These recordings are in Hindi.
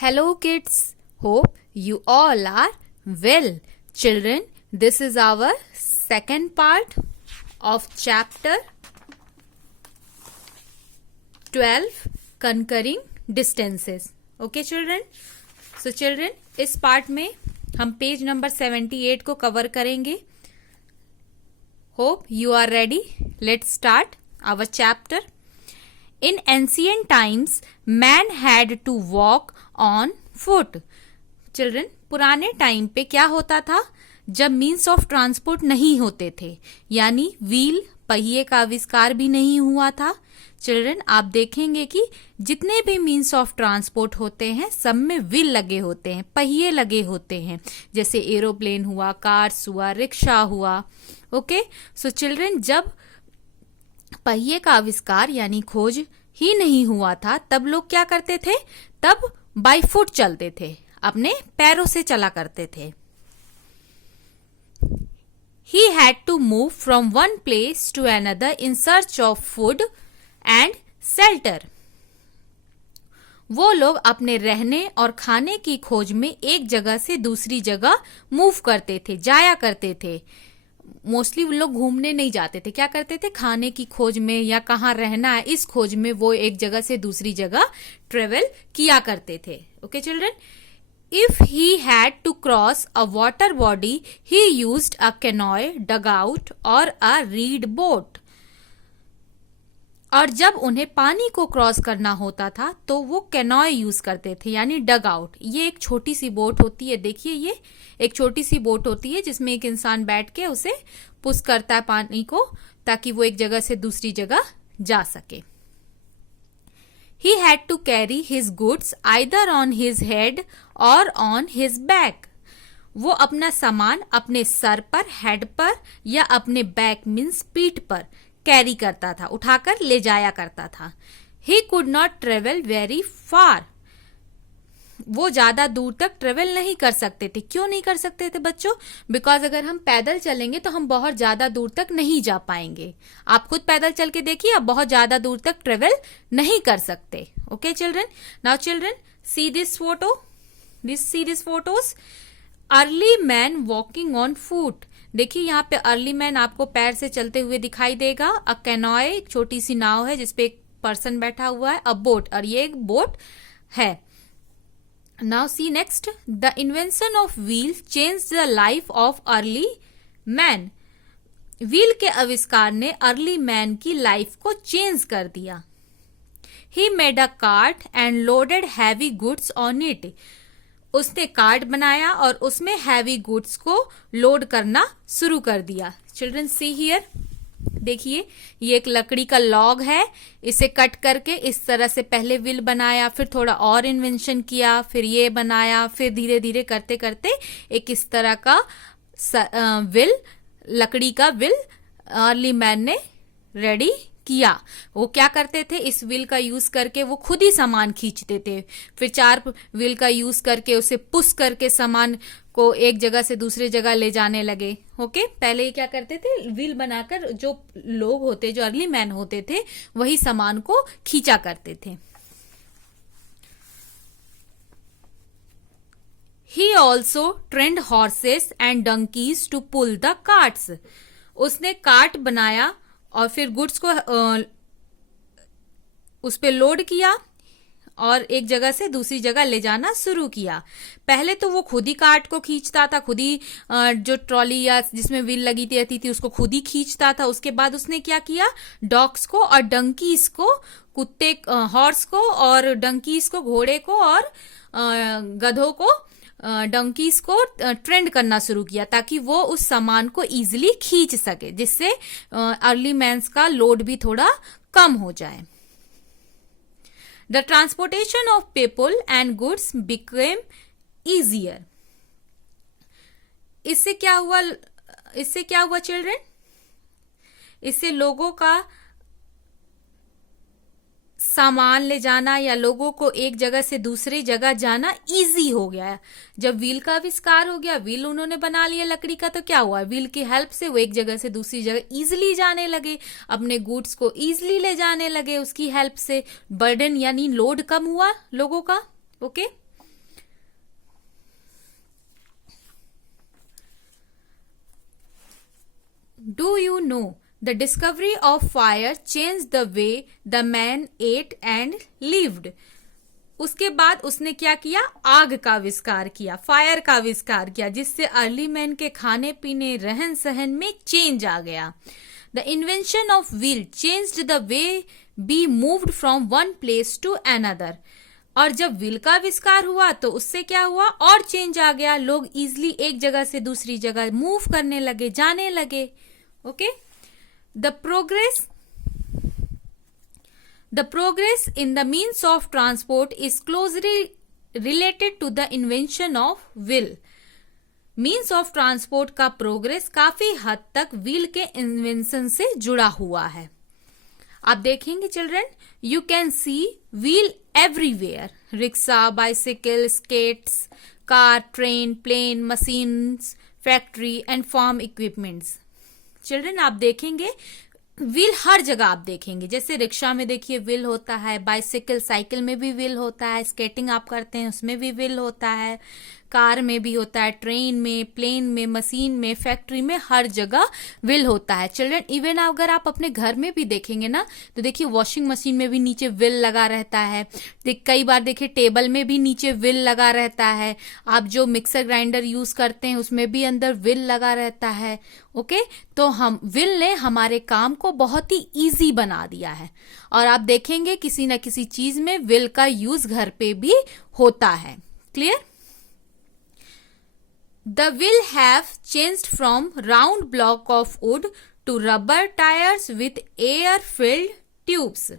Hello kids, hope you all are well. Children, this is our second part of chapter 12 Conquering Distances. Okay children? So children, इस पार्ट में हम पेज नंबर 78 को कवर करेंगे. Hope you are ready. Let's start our chapter. In ancient times, man had to walk on foot. Children, पुराने टाइम पे क्या होता था जब मीन्स ऑफ ट्रांसपोर्ट नहीं होते थे, यानी व्हील पहिए का आविष्कार भी नहीं हुआ था. चिल्ड्रन, आप देखेंगे कि जितने भी मीन्स ऑफ ट्रांसपोर्ट होते हैं सब में व्हील लगे होते हैं, पहिए लगे होते हैं. जैसे एरोप्लेन हुआ, कार्स हुआ, रिक्शा हुआ. ओके, सो चिल्ड्रन, जब पहिए का आविष्कार यानी खोज ही नहीं हुआ था तब लोग क्या करते थे? तब बाय फुट चलते थे, अपने पैरों से चला करते थे. He had to move from one place to another in search of food and shelter. वो लोग अपने रहने और खाने की खोज में एक जगह से दूसरी जगह मूव करते थे, जाया करते थे. मोस्टली लोग घूमने नहीं जाते थे, क्या करते थे? खाने की खोज में या कहाँ रहना है इस खोज में वो एक जगह से दूसरी जगह ट्रेवल किया करते थे. Okay children, if he had to cross a water body, he used a canoe, dugout or a reed boat. और जब उन्हें पानी को क्रॉस करना होता था तो वो कैनॉय यूज करते थे, यानी डग आउट. ये एक छोटी सी बोट होती है, देखिए ये एक छोटी सी बोट होती है जिसमें एक इंसान बैठ के उसे पुश करता है पानी को, ताकि वो एक जगह से दूसरी जगह जा सके. He had to carry his goods either on his head or on his back. वो अपना सामान अपने सर पर, हेड पर या अपने बैक मीन्स पीठ पर कैरी करता था, उठाकर ले जाया करता था. He could not travel very far. वो ज्यादा दूर तक ट्रेवल नहीं कर सकते थे. क्यों नहीं कर सकते थे बच्चों? बिकॉज अगर हम पैदल चलेंगे तो हम बहुत ज्यादा दूर तक नहीं जा पाएंगे. आप खुद पैदल चल के देखिए, आप बहुत ज्यादा दूर तक ट्रेवल नहीं कर सकते. Okay children, now children see this photos. Early man walking on foot. देखिए यहाँ पे अर्ली मैन आपको पैर से चलते हुए दिखाई देगा. अ कैनॉय, एक छोटी सी नाव है जिसपे एक पर्सन बैठा हुआ है. अ बोट, और ये एक बोट है. Now see next, the invention of wheel changed the life of early man. Wheel के आविष्कार ने अर्ली मैन की लाइफ को चेंज कर दिया. He made a cart and loaded heavy goods on it. उसने कार्ट बनाया और उसमें हैवी गुड्स को लोड करना शुरू कर दिया. चिल्ड्रन सी हियर, देखिए ये एक लकड़ी का लॉग है, इसे कट करके इस तरह से पहले व्हील बनाया, फिर थोड़ा और इन्वेंशन किया, फिर ये बनाया, फिर धीरे धीरे करते करते एक इस तरह का व्हील, लकड़ी का व्हील अर्ली मैन ने रेडी किया. वो क्या करते थे? इस व्हील का यूज करके वो खुद ही सामान खींचते थे. फिर 4 व्हील का यूज करके उसे पुश करके सामान को एक जगह से दूसरे जगह ले जाने लगे. ओके, पहले ये क्या करते थे? व्हील बनाकर जो लोग होते, जो अर्ली मैन होते थे, वही सामान को खींचा करते थे. He also trained horses and donkeys to pull the carts. उसने कार्ट बनाया और फिर गुड्स को उस पे लोड किया और एक जगह से दूसरी जगह ले जाना शुरू किया. पहले तो वो खुद ही कार्ट को खींचता था, खुद ही जो ट्रॉली या जिसमें व्हील लगी रहती थी उसको खुद ही खींचता था. उसके बाद उसने क्या किया? डॉग्स को और डंकीज को, कुत्ते, हॉर्स को और डंकीज को, घोड़े को और गधों को, डंकीज को ट्रेंड करना शुरू किया ताकि वो उस सामान को इजीली खींच सके, जिससे अर्ली मैन्स का लोड भी थोड़ा कम हो जाए. The transportation of people and goods became easier. इससे क्या हुआ चिल्ड्रन? इससे लोगों का सामान ले जाना या लोगों को एक जगह से दूसरी जगह जाना इजी हो गया. जब व्हील का आविष्कार हो गया, व्हील उन्होंने बना लिया लकड़ी का, तो क्या हुआ? व्हील की हेल्प से वो एक जगह से दूसरी जगह इजीली जाने लगे, अपने गुड्स को इजीली ले जाने लगे. उसकी हेल्प से बर्डन यानी लोड कम हुआ लोगों का. Okay, Do you know the discovery of fire changed the way the man ate and lived? उसके बाद उसने क्या किया? आग का आविष्कार किया, फायर का आविष्कार किया, जिससे अर्ली मैन के खाने पीने रहन सहन में चेंज आ गया. The invention of wheel changed the way we moved from one place to another. और जब व्हील का आविष्कार हुआ तो उससे क्या हुआ? और चेंज आ गया. लोग इजिली एक जगह से दूसरी जगह मूव करने लगे, जाने लगे. Okay. The progress in the means of transport is closely related to the invention of wheel. Means of transport का प्रोग्रेस काफी हद तक व्हील के इन्वेंशन से जुड़ा हुआ है. आप देखेंगे children, you can see wheel everywhere. Rickshaw, bicycle, skates, car, train, plane, machines, factory and farm equipments. Children आप देखेंगे व्हील हर जगह आप देखेंगे. जैसे रिक्शा में देखिए व्हील होता है, बाइसिकल साइकिल में भी व्हील होता है, स्केटिंग आप करते हैं उसमें भी व्हील होता है, कार में भी होता है, ट्रेन में, प्लेन में, मशीन में, फैक्ट्री में, हर जगह व्हील होता है. चिल्ड्रन इवन अगर आप अपने घर में भी देखेंगे ना तो देखिए वॉशिंग मशीन में भी नीचे व्हील लगा रहता है. कई बार देखिए टेबल में भी नीचे व्हील लगा रहता है. आप जो मिक्सर ग्राइंडर यूज करते हैं उसमें भी अंदर व्हील लगा रहता है. ओके. तो हम व्हील ने हमारे काम को बहुत ही इजी बना दिया है. और आप देखेंगे किसी न किसी चीज में व्हील का यूज घर पे भी होता है. Clear? The wheel have changed from round block of wood to rubber tires with air-filled tubes.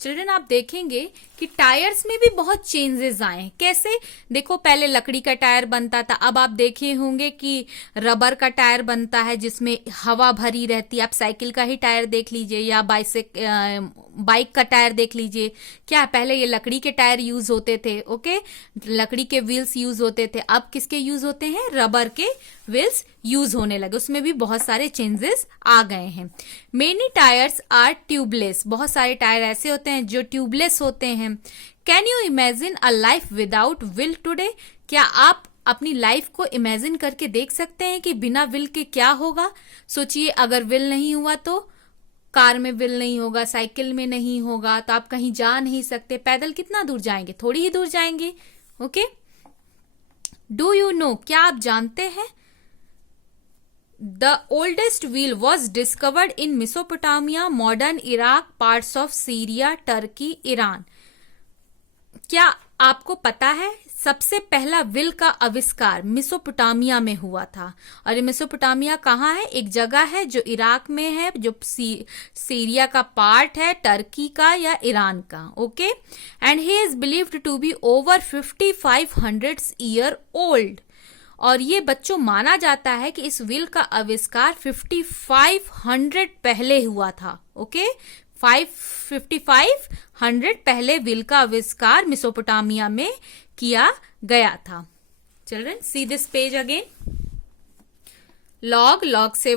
Children आप देखेंगे कि टायर्स में भी बहुत चेंजेस आए हैं. कैसे? देखो पहले लकड़ी का टायर बनता था, अब आप देखे होंगे कि रबर का टायर बनता है जिसमें हवा भरी रहती है. आप साइकिल का ही टायर देख लीजिए या बाइक का टायर देख लीजिए. क्या पहले ये लकड़ी के टायर यूज होते थे. ओके. लकड़ी के व्हील्स यूज होते थे. अब किसके यूज होते हैं? रबर के व्हील्स यूज होने लगे. उसमें भी बहुत सारे चेंजेस आ गए हैं. Many tyres are tubeless. बहुत सारे टायर ऐसे होते हैं जो ट्यूबलेस होते हैं. Can you imagine a life without wheel today? क्या आप अपनी लाइफ को इमेजिन करके देख सकते हैं कि बिना व्हील के क्या होगा? सोचिए अगर व्हील नहीं हुआ तो कार में व्हील नहीं होगा, साइकिल में नहीं होगा, तो आप कहीं जा नहीं सकते. पैदल कितना दूर जाएंगे? थोड़ी ही दूर जाएंगे. ओके. Do you know? क्या आप जानते हैं? The oldest wheel was discovered in Mesopotamia, modern Iraq, parts of Syria, Turkey, Iran. क्या आपको पता है सबसे पहला व्हील का आविष्कार मेसोपोटामिया में हुआ था? और ये मेसोपोटामिया कहाँ है? एक जगह है जो इराक में है, जो सीरिया का पार्ट है, टर्की का या ईरान का. Okay. And he is believed to be over 5500 year old. और ये बच्चों माना जाता है कि इस व्हील का आविष्कार 5500 पहले हुआ था. ओके. 5500 पहले व्हील का आविष्कार मेसोपोटामिया में किया गया था. Children see this page again. Log से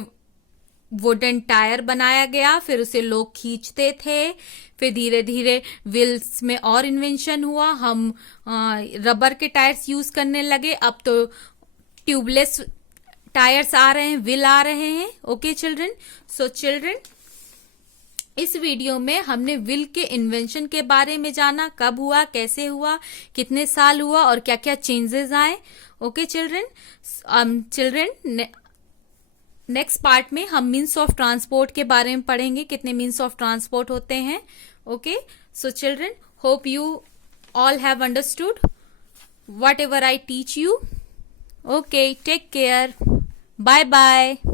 वुडन टायर बनाया गया, फिर उसे लोग खींचते थे, फिर धीरे धीरे व्हील्स में और इन्वेंशन हुआ. हम रबर के टायर्स यूज करने लगे. अब तो ट्यूबलेस टायर्स आ रहे हैं, व्हील आ रहे हैं. Okay children. सो चिल्ड्रन इस वीडियो में हमने व्हील के इन्वेंशन के बारे में जाना. कब हुआ, कैसे हुआ, कितने साल हुआ और क्या क्या चेंजेस आए. Okay children. नेक्स्ट पार्ट में हम मीन्स ऑफ ट्रांसपोर्ट के बारे में पढ़ेंगे, कितने मीन्स ऑफ ट्रांसपोर्ट होते हैं. Okay. So children hope you all have understood what ever I teach you. Okay, take care. Bye bye.